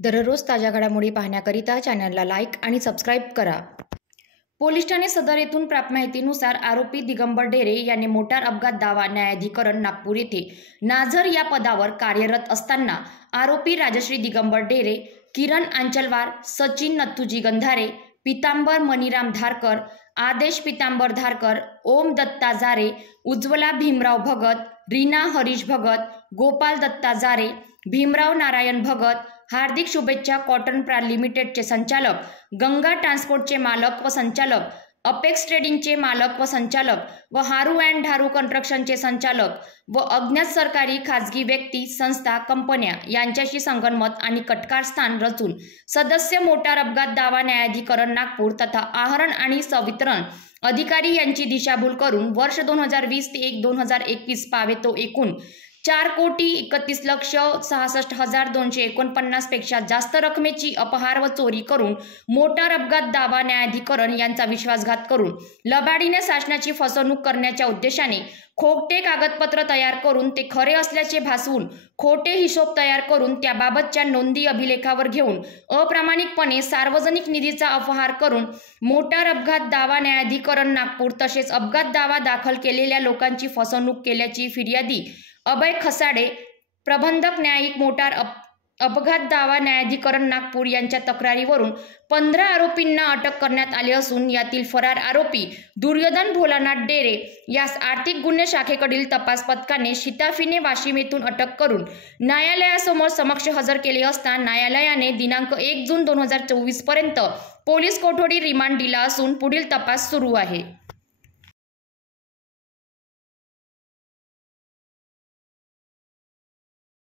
दररोज ताज्या घडामोडी पाहण्याकरिता चॅनलला लाईक आणि सबस्क्राईब करा। पोलीस ठाणे सदर येथून प्राप्त माहितीनुसार आरोपी दिगंबर ढेरे यांनी मोटार अपघात दावा न्यायाधिकरण नागपूर येथे नाझर या पदावर कार्यरत असताना आरोपी राजश्री दिगंबर ढेरे, किरण आंचलवार, सचिन नथुजी गंधारे, पितांबर मणिराम धारकर, आदेश पितांबर धारकर, ओम दत्ता जारे, उज्ज्वला भीमराव भगत, रीना हरीश भगत, गोपाल दत्ता जारे, भीमराव नारायण भगत, हार्दिक शुभेच्छा कॉटन प्रा लिमिटेडचे संचालक, गंगा ट्रान्सपोर्टचे मालक व संचालक, अपेक्स ट्रेडिंगचे मालक व संचालक व हारू अँड ढारू कन्स्ट्रक्शनचे संचालक व अज्ञात सरकारी खाजगी व्यक्ती संस्था कंपन्या यांच्याशी संगनमत आणि कटकारस्थान रचून सदस्य मोटार अपघात दावा न्यायाधिकरण नागपूर तथा आहरण आणि संवितरण अधिकारी यांची दिशाभूल करून वर्ष 2020 ते 1/2021 पावे तो एकूण 4,31,66,249 पेक्षा जास्त रकमेची अपहार व चोरी करून मोटार अपघात दावा न्यायाधिकरण यांचा विश्वासघात करून लबाडीने शासनाची फसवणूक करण्याच्या उद्देशाने खोटे कागदपत्र तयार करून ते खरे असल्याचे भासवून खोटे हिशोब तयार करून त्याबाबतच्या नोंदी अभिलेखावर घेऊन अप्रामाणिकपणे सार्वजनिक निधीचा अपहार करून मोटार अपघात दावा न्यायाधिकरण नागपूर तसेच अपघात दावा दाखल केलेल्या लोकांची फसवणूक केल्याची फिर्यादी अभय खसाडे, प्रबंधक न्यायिक मोटार अपघात दावा न्यायाधिकरण नागपूर यांच्या तक्रारीवरून 15 आरोपींना अटक करण्यात आली असून यातील फरार आरोपी दुर्योधन भोलानाथ ढेरे यास आर्थिक गुन्हे शाखेकडील तपास पथकाने शिताफीने वाशिम येथून अटक करून न्यायालयासमोर समक्ष हजर केले असता न्यायालयाने दिनांक 1 जून 2024 पर्यंत पोलीस कोठडी रिमांड दिला असून पुढील तपास सुरू आहे।